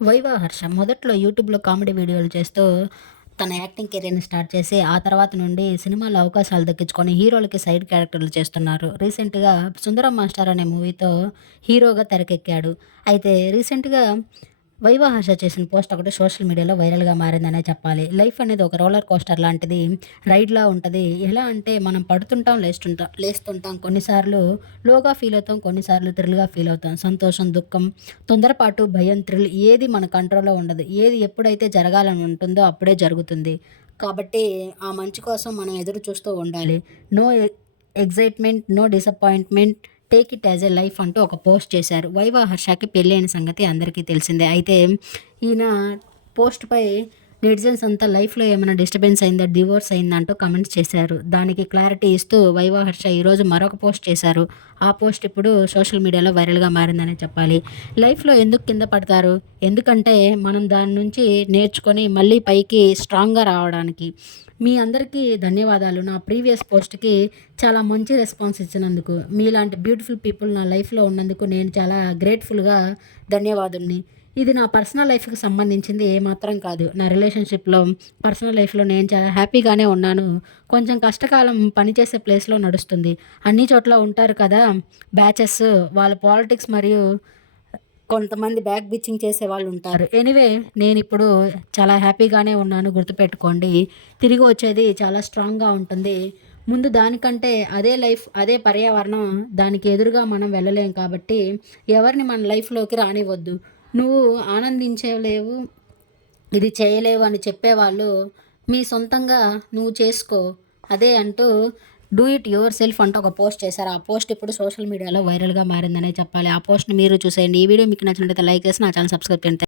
Viva Harsha మొదట్లో యూట్యూబ్‌లో comedy వీడియోలు చేస్తూ తన యాక్టింగ్ కెరీర్ని స్టార్ట్ చేసి, ఆ తర్వాత నుండి సినిమాలో అవకాశాలు దక్కించుకొని హీరోలకి సైడ్ క్యారెక్టర్‌లు చేస్తున్నారు. రీసెంట్‌గా 'సుందరం మాస్టర్' అనే మూవీతో హీరోగా తెరకెక్కాడు. అయితే రీసెంట్‌గా వైవా చేసిన పోస్ట్ ఒకటి సోషల్ మీడియాలో వైరల్‌గా మారిందనే చెప్పాలి. లైఫ్ అనేది ఒక రోలర్ కోస్టర్ లాంటిది. రైడ్‌లా ఉంటుంది ఎలా అంటే మనం పడుతుంటాం, లేస్తుంటాం లేస్తుంటాం. కొన్నిసార్లు లోగా ఫీల్ అవుతాం. కొన్నిసార్లు థ్రిల్‌గా ఫీల్ అవుతాం. సంతోషం, దుఃఖం, తొందరపాటు, భయం, థ్రిల్ ఏది మన కంట్రోల్‌లో ఉండదు. ఏది ఎప్పుడైతే జరగాలని ఉంటుందో అప్పుడే జరుగుతుంది. కాబట్టి ఆ మంచి కోసం మనం ఎదురు చూస్తూ ఉండాలి. No excitement no disappointment, take it as a life అంటూ ఒక పోస్ట్ చేశారు. వైవా హర్షకి అయిన సంగతి అందరికీ తెలిసిందే. అయితే ఈయన పోస్ట్‌పై నెటిజన్స్ అంతా లైఫ్‌లో ఏమైనా డిస్టర్బెన్స్ అయిందా? డివోర్స్ అయిందా? అంటూ కమెంట్స్ చేశారు. దానికి క్లారిటీ ఇస్తూ వైవా హర్ష ఈరోజు మరొక పోస్ట్ చేశారు. ఆ పోస్ట్ ఇప్పుడు సోషల్ మీడియాలో వైరల్‌గా మారిందనే చెప్పాలి. లైఫ్‌లో ఎందుకు కింద పడతారు? ఎందుకంటే మనం దాని నుంచి నేర్చుకొని మళ్ళీ పైకి స్ట్రాంగ్‌గా రావడానికి. మీ అందరికీ ధన్యవాదాలు. నా ప్రీవియస్ పోస్ట్‌కి చాలా మంచి రెస్పాన్స్ ఇచ్చినందుకు. మీలాంటి బ్యూటిఫుల్ పీపుల్ నా లైఫ్‌లో ఉన్నందుకు నేను చాలా గ్రేట్‌ఫుల్‌గా ధన్యవాదుల్ని. ఇది నా పర్సనల్ లైఫ్‌కి సంబంధించింది ఏమాత్రం కాదు. నా రిలేషన్‌షిప్‌లో, పర్సనల్ లైఫ్‌లో నేను చాలా హ్యాపీగానే ఉన్నాను. కొంచెం కష్టకాలం పనిచేసే ప్లేస్‌లో నడుస్తుంది. అన్ని చోట్ల ఉంటారు కదా! బ్యాచెస్ వాళ్ళ పాలిటిక్స్ మరియు కొంతమంది బ్యాక్ బిచ్చింగ్ చేసే వాళ్ళు ఉంటారు. ఎనీవే నేనిప్పుడు చాలా హ్యాపీగానే ఉన్నాను గుర్తుపెట్టుకోండి. తిరిగి వచ్చేది చాలా స్ట్రాంగ్‌గా ఉంటుంది. ముందు దానికంటే అదే లైఫ్, అదే పర్యావరణం దానికి ఎదురుగా మనం వెళ్ళలేం కాబట్టి ఎవరిని మన లైఫ్‌లోకి రానివ్వద్దు. నువ్వు ఆనందించలేవు, ఇది చేయలేవు అని చెప్పేవాళ్ళు మీ సొంతంగా నువ్వు చేసుకో. అదే అంటూ డూ ఇట్ యువర్ సెల్ఫ్ అంటూ ఒక పోస్ట్ చేశారు. ఆ పోస్ట్ ఇప్పుడు సోషల్ మీడియాలో వైరల్‌గా మారిందనే చెప్పాలి. ఆ పోస్ట్‌ని మీరు చూసేయండి. ఈ వీడియో మీకు నచ్చినట్లయితే లైక్ చేసి నా ఛానల్ సబ్స్క్రైబ్ చేయండి.